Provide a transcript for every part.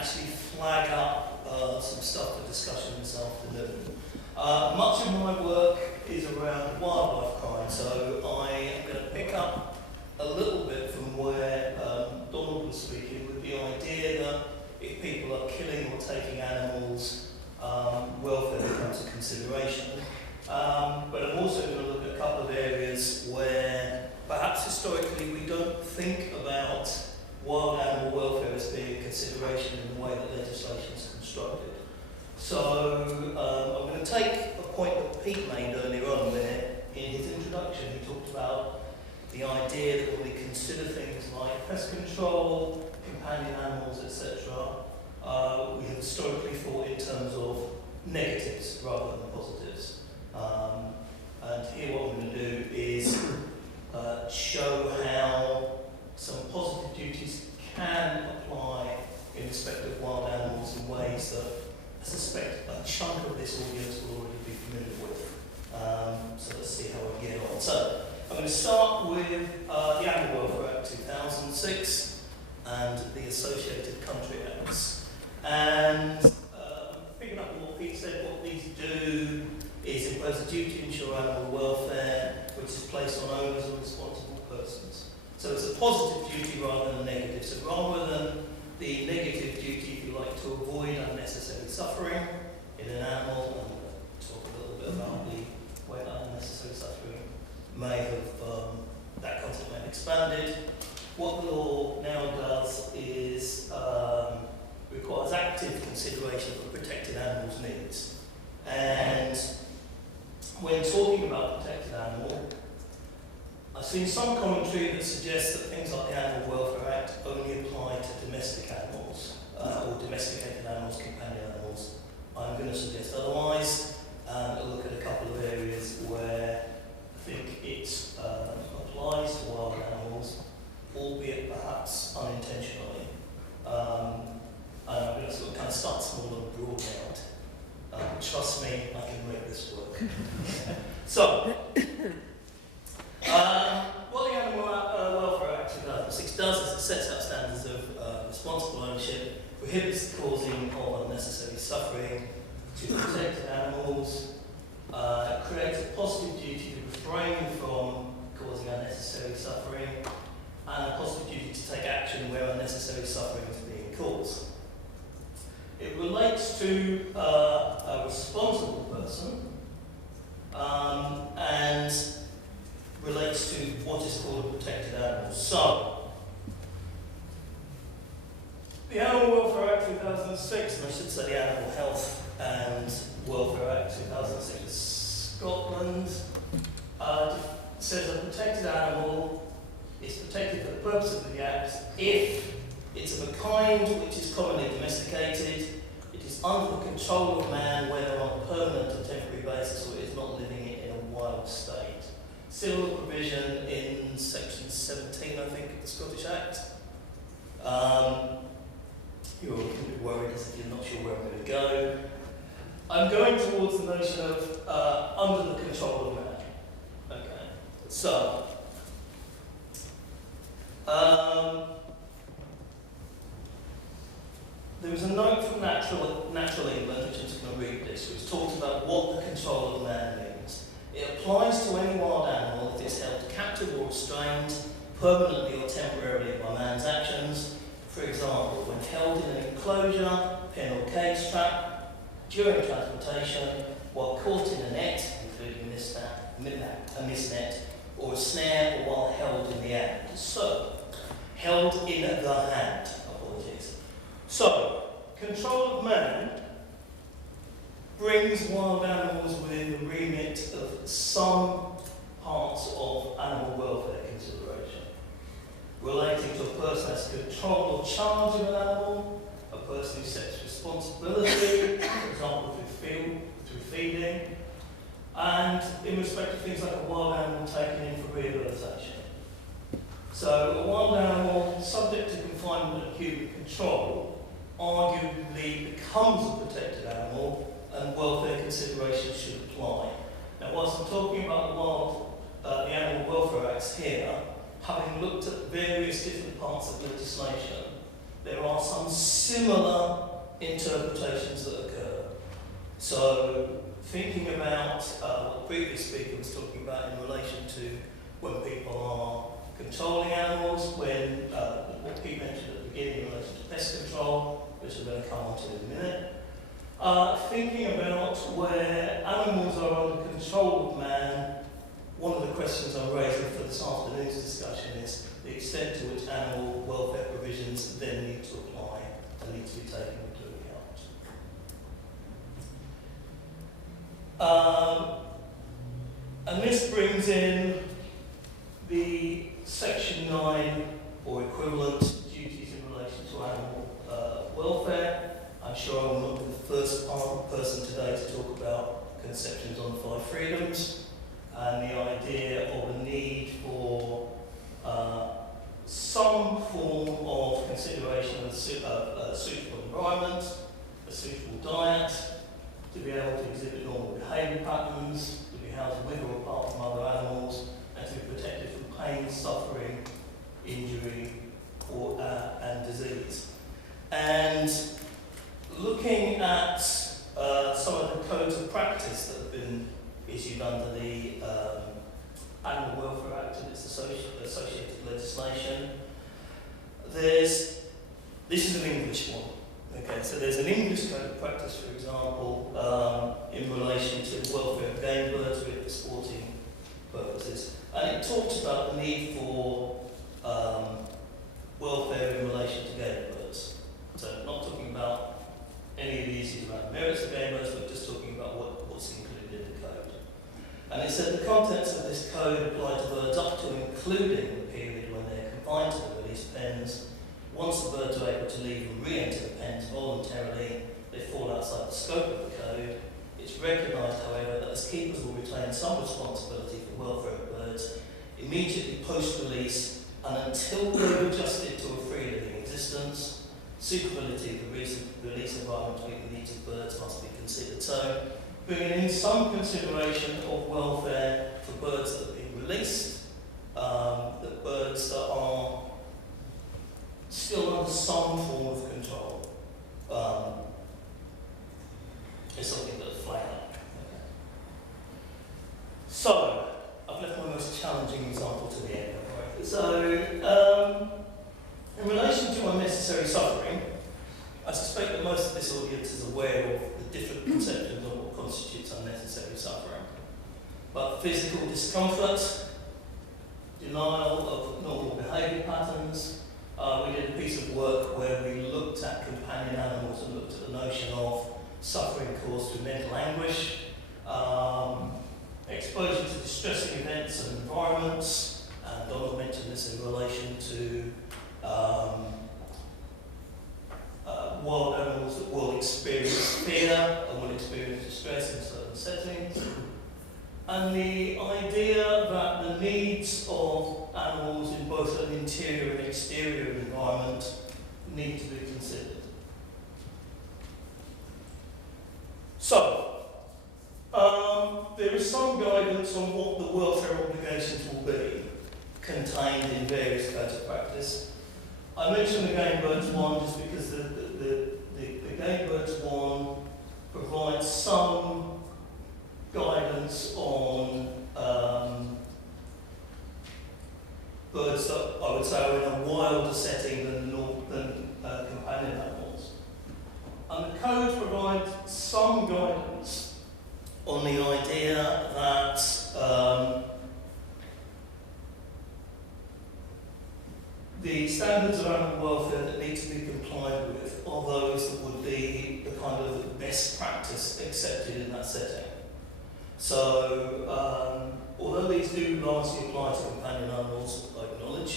actually flag up some stuff for discussion this afternoon. Much of my work is around wildlife crime, so I am going to pick up a little bit from where Donald was speaking, with the idea that if people are killing or taking animals, welfare becomes a consideration. But I'm also going to look at a couple of areas where perhaps historically we don't think about wild animal welfare as being a consideration in the way that legislation is constructed. So I'm going to take a point that Pete made earlier on where in his introduction he talked about the idea that when we consider things like pest control, companion animals, etc., we have historically thought in terms of negatives rather than positives. And here what I'm going to do is show how some positive duties can apply in respect of wild animals in ways that I suspect a chunk of this audience will already be familiar with. So let's see how we get on. So I'm going to start with the Animal Welfare Act 2006 and the associated country acts. And picking up on what Pete said, what these do is impose a duty to ensure animal welfare, which is placed on owners or responsible persons. So it's a positive duty rather than a negative. So rather than the negative duty, if you like, to avoid unnecessary suffering in an animal, and we'll talk a little bit about the way that unnecessary suffering may have, that concept may have expanded. What the law now does is requires active consideration of protected animals' needs. And when talking about protected animal, I've seen some commentary that suggests that things like the Animal Welfare Act only apply to domestic animals, or domesticated animals, companion animals. I'm going to suggest otherwise, and I'll look at a couple of areas where I think it applies to wild animals, albeit perhaps unintentionally. And I'm going to sort of kind of start small and broaden out. Trust me, I can make this work. So, what the Animal Welfare Act 2006 does is it sets out standards of responsible ownership, prohibits the causing of unnecessary suffering to protected animals, creates a positive duty to refrain from causing unnecessary suffering, and a positive duty to take action where unnecessary suffering is being caused. It relates to a responsible person and relates to what is called a protected animal. So, the Animal Welfare Act 2006, and I should say the Animal Health and Welfare Act 2006 of Scotland, says a protected animal is protected for the purpose of the Act if it's of a kind which is commonly domesticated, it is under the control of man, whether on a permanent or temporary basis, or it is not living it in a wild state. Similar provision in section 17, I think, of the Scottish Act. You're a bit worried as if you're not sure where I'm going to go. I'm going towards the notion of under the control of man. Okay, so there was a note from Natural England, which I'm just going to read this, which talks about what the control of man means. It applies to any wild animal if it's held captive or restrained, permanently or temporarily by man's actions. For example, when held in an enclosure, pen or cage trap, during transportation, while caught in a net, including a mist net, or a snare, or while held in the hand. So, held in the hand, apologies. So, control of man brings wild animals within the remit of some parts of animal welfare consideration, relating to a person has control or charge of an animal, a person who sets responsibility, for example through feeding, and in respect of things like a wild animal taken in for rehabilitation. So a wild animal subject to confinement and human control arguably becomes a protected animal, and welfare considerations should apply. Now, whilst I'm talking about the Animal Welfare Acts here, having looked at various different parts of legislation, there are some similar interpretations that occur. So, thinking about what the previous speaker was talking about in relation to when people are controlling animals, when what Pete mentioned at the beginning in relation to pest control, which I'm going to come on to in a minute. Thinking about where animals are under control of man, one of the questions I'm raising for this afternoon's discussion is the extent to which animal welfare provisions then need to apply and need to be taken into account. And this brings in the Section 9 or equivalent duties in relation to animal welfare. I'm sure I will not be the first person today to talk about conceptions on 5 freedoms and the idea of a need for some form of consideration of a suitable environment, a suitable diet, to be able to exhibit normal behaviour patterns, to be housed with or apart from other animals, and to be protected from pain, suffering, injury, and disease. And looking at some of the codes of practice that have been issued under the Animal Welfare Act and its associated legislation, this is an English one. Okay, so there's an English code of practice, for example, in relation to the welfare of game birds for sporting purposes, and it talks about the need for welfare in relation to game birds. So not talking about any of the issues around the merits of game birds, but just talking about what's included in the code. And it said the contents of this code apply to birds up to and including the period when they are confined to the released pens. Once the birds are able to leave and re-enter the pens voluntarily, they fall outside the scope of the code. It's recognised, however, that as keepers will retain some responsibility for welfare of birds immediately post-release and until they're adjusted to a free living existence. Suitability of the release environment to meet the needs of birds must be considered. So, bringing in some consideration of welfare for birds that have been released, that birds that are still under some form of control. Is something that's flagged up. Okay. So, I've left my most challenging example to the end. Right? So, in relation to unnecessary suffering, I suspect that most of this audience is aware of the different conceptions of what constitutes unnecessary suffering. But physical discomfort, denial of normal behaviour patterns. We did a piece of work where we looked at companion animals and looked at the notion of suffering caused through mental anguish, exposure to distressing events and environments, and Donald mentioned this in relation to wild animals that will experience fear and will experience distress in certain settings. And the idea that the needs of animals in both an interior and exterior environment need to be considered. So, there is some guidance on what the welfare obligations will be contained in various codes of practice. I mentioned the Game Birds one just because the Game Birds one provides some guidance on birds that I would say are in a wilder setting than companion animals. And the code provides some guidance on the idea that the standards of animal welfare that need to be complied with are those that would be the kind of best practice accepted in that setting. So, although these do largely apply to companion animals, I acknowledge,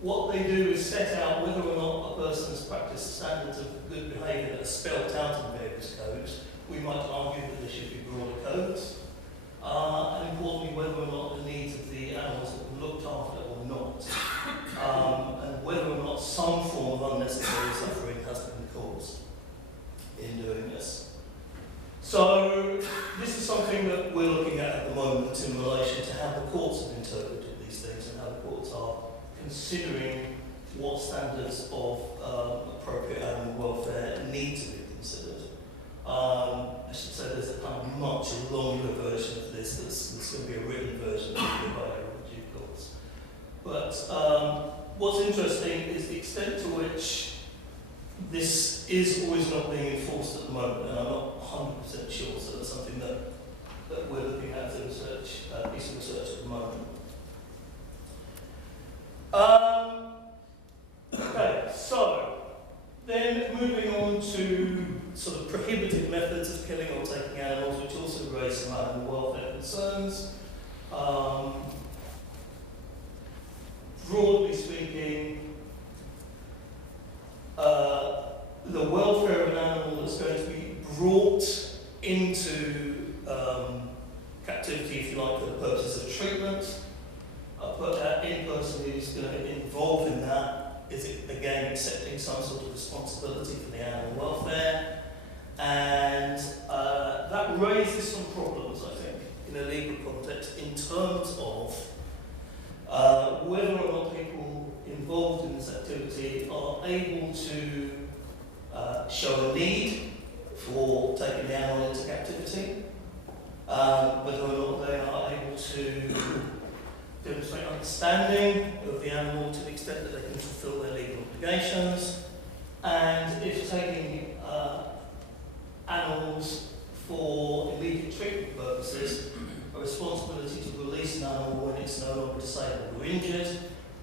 what they do is set out whether or not a person has practiced standards of good behaviour that are spelled out in various codes. We might argue that there should be broader codes, and importantly, whether or not the needs of the animals have been looked after or not, and whether or not some form of unnecessary suffering has been caused in doing this. So, this is something that we're looking at the moment in relation to how the courts have interpreted these things and how the courts are considering what standards of appropriate animal welfare need to be considered. I should say there's a kind of much longer version of this. There's going to be a written version by due course. But what's interesting is the extent to which this is always not being enforced at the moment, and I'm not 100% sure, so that's something that we're looking at as a research, piece of research at the moment. Okay, so then moving on to sort of prohibitive methods of killing or taking animals, which also raise some animal welfare concerns. Broadly speaking, the welfare of an animal that's going to be brought into captivity, if you like, for the purposes of treatment. But that in-person who's going to get involved in that is, again, accepting some sort of responsibility for the animal welfare. And that raises some problems, I think, in a legal context in terms of whether or not people involved in this activity are able to show a need for taking the animal into captivity, whether or not they are able to demonstrate understanding of the animal to the extent that they can fulfill their legal obligations, and if taking animals for immediate treatment purposes, a responsibility to release an animal when it's no longer disabled or injured,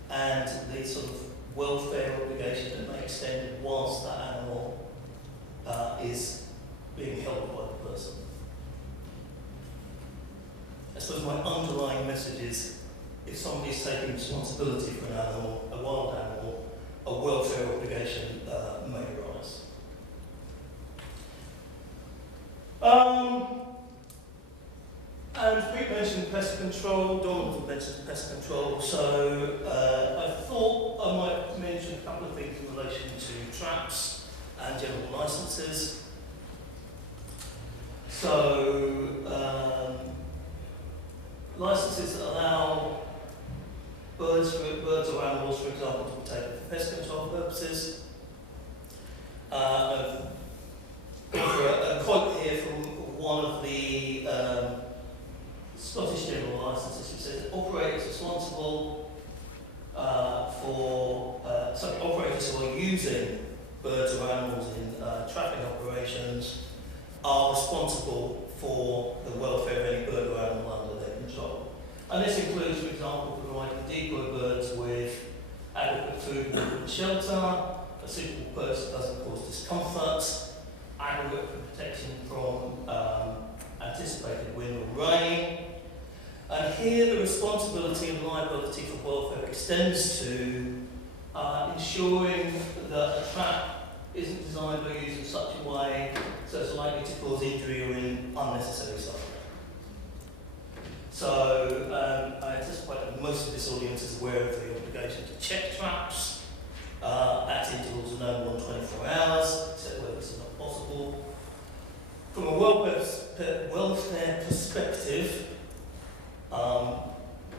and the sort of welfare obligation that may extend whilst that animal is being held by the person. I suppose my underlying message is, if somebody is taking responsibility for an animal, a wild animal, a welfare obligation may arise. And Pete mentioned pest control, Donald mentioned pest control, so I thought I might mention a couple of things in relation to traps and general licences. So, licences that allow birds or animals, for example, to be taken for pest control purposes. I've got a quote here from one of the Scottish general licences, which says operators responsible operators who are using birds or animals in trapping operations are responsible for the welfare of any bird or animal under their control. And this includes, for example, providing decoy birds with adequate food, water and shelter, a suitable perch that doesn't cause discomfort, adequate protection from anticipated wind or rain. And here the responsibility and liability for welfare extends to ensuring that a trap isn't designed or used in such a way so it's likely to cause injury or unnecessary suffering. So I anticipate that most of this audience is aware of the obligation to check traps at intervals of no more than 24 hours, except where this is not possible. From a welfare perspective,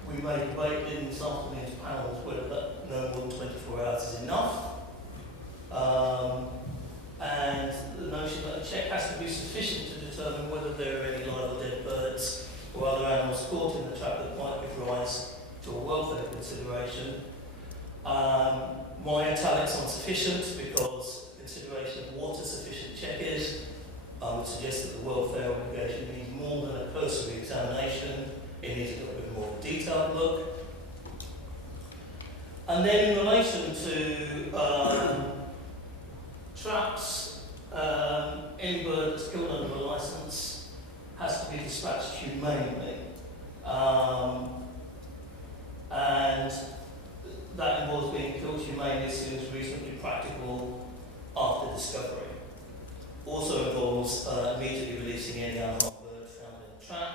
we may debate in this afternoon's panels whether that no more than 24 hours is enough. And the notion that a check has to be sufficient to determine whether there are any live or dead birds or other animals caught in the trap that might give rise to a welfare consideration. My italics aren't sufficient because consideration of what a sufficient check is would suggest that the welfare obligation needs more than a cursory examination. It needs a little bit more of a detailed look. And then in relation to traps, any bird that's killed under a licence has to be dispatched humanely. And that involves being killed humanely as soon as reasonably practical after discovery. Also involves immediately releasing any unharmed bird found in a trap,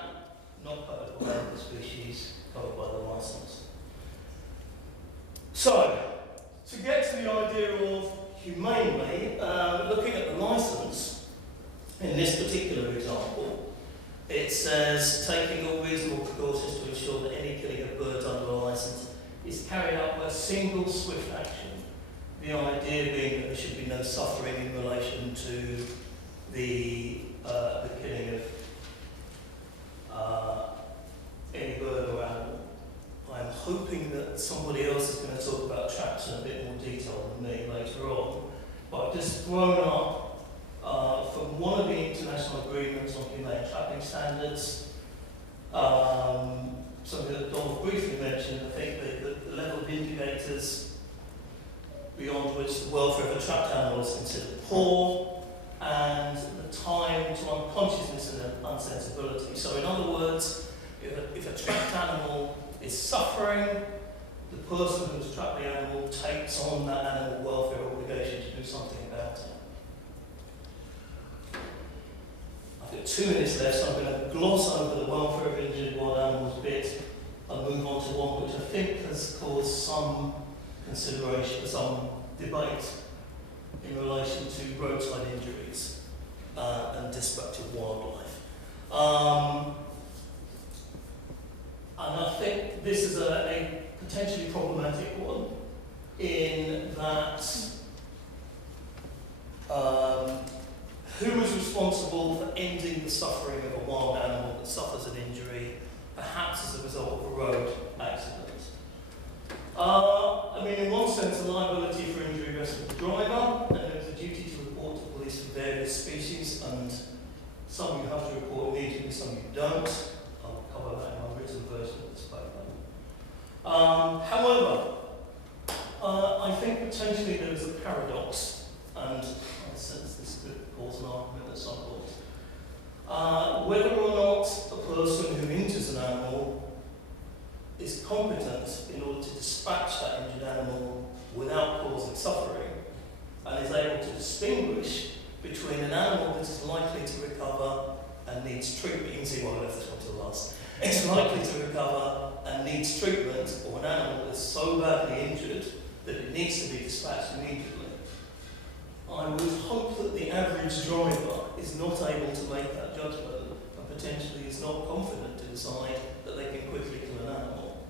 not covered by the species covered by the licence. So, to get to the idea of humanely, looking at the licence, in this particular example, it says taking all reasonable precautions to ensure that any killing of birds under a licence is carried out by a single swift action. The idea being that there should be no suffering in relation to the killing of any bird or animal. I'm hoping that somebody else is going to talk about traps in a bit more detail than me later on, but I've just thrown up from one of the international agreements on humane trapping standards, something that Don briefly mentioned. I think that the level of indicators beyond which the welfare of a trapped animal is considered poor, and the time to unconsciousness and unsensibility. So in other words, if a trapped animal is suffering, the person who's trapped the animal takes on that animal welfare obligation to do something about it. I've got 2 minutes left, so I'm going to gloss over the welfare of injured wild animals bit and move on to one which I think has caused some consideration, some debate in relation to roadside injuries and destructive wildlife. And I think this is a potentially problematic one in that who is responsible for ending the suffering of a wild animal that suffers an injury, perhaps as a result of a road accident? I mean, in one sense, the liability for injury rests with the driver, and there's a duty to report to police for various species, and some you have to report immediately, some you don't. I'll cover that in my written version of this paper. However, I think potentially there is a paradox, and I sense this could cause an argument at some point. Whether or not a person who injures an animal is competent in order to dispatch that injured animal without causing suffering, and is able to distinguish between an animal that is likely to recover and needs treatment. You can see why I left this one to last. It's likely to recover and needs treatment, or an animal that's so badly injured that it needs to be dispatched immediately. I would hope that the average driver is not able to make that judgment and potentially is not confident to decide that they can quickly kill an animal.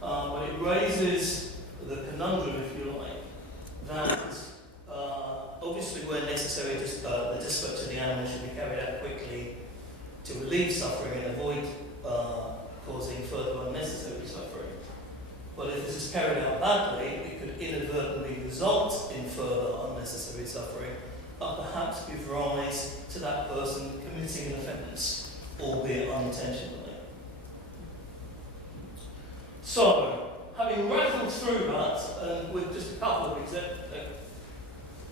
But it raises the conundrum, if you like, that obviously where necessary, the dispatch of the animal should be carried out quickly to relieve suffering and avoid causing further unnecessary suffering. But if this is carried out badly, it could inadvertently result in further unnecessary suffering, and perhaps give rise to that person committing an offence, albeit unintentionally. So, having rattled through that, and with just a couple of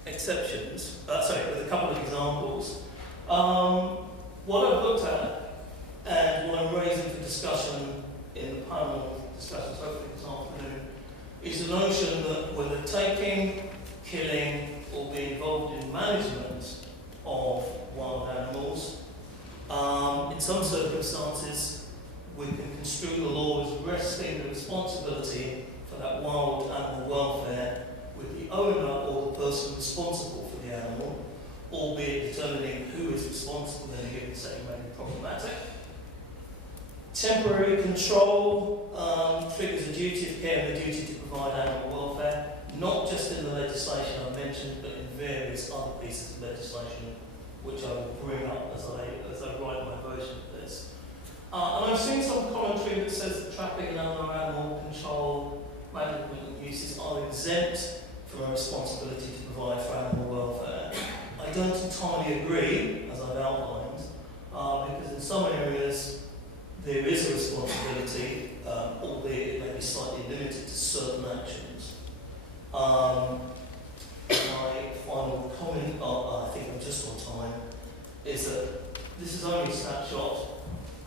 exceptions, with a couple of examples, what I've looked at and what I'm raising for discussion in the panel discussions hopefully this afternoon is the notion that whether taking, killing, or being involved in management of wild animals, in some circumstances we can construe the law as resting the responsibility for that wild animal welfare with the owner or the person responsible for the animal, albeit determining who is responsible in a given setting may be problematic. Temporary control triggers a duty of care and the duty to provide animal welfare, not just in the legislation I mentioned, but in various other pieces of legislation, which I will bring up as I write my version of this. And I've seen some commentary that says that trapping and other animal control, management and uses are exempt from a responsibility to provide for animal welfare. I don't entirely agree, as I've outlined, because in some areas there is a responsibility, albeit it may be slightly limited to certain actions. My final comment, I think I'm just on time, is that this is only a snapshot,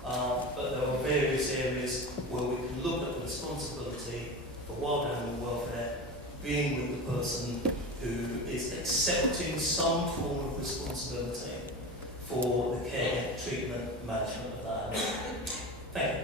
but there are various areas where we can look at the responsibility for wild animal welfare being with the person who is accepting some form of responsibility for the care, treatment, management of that animal. Thank you.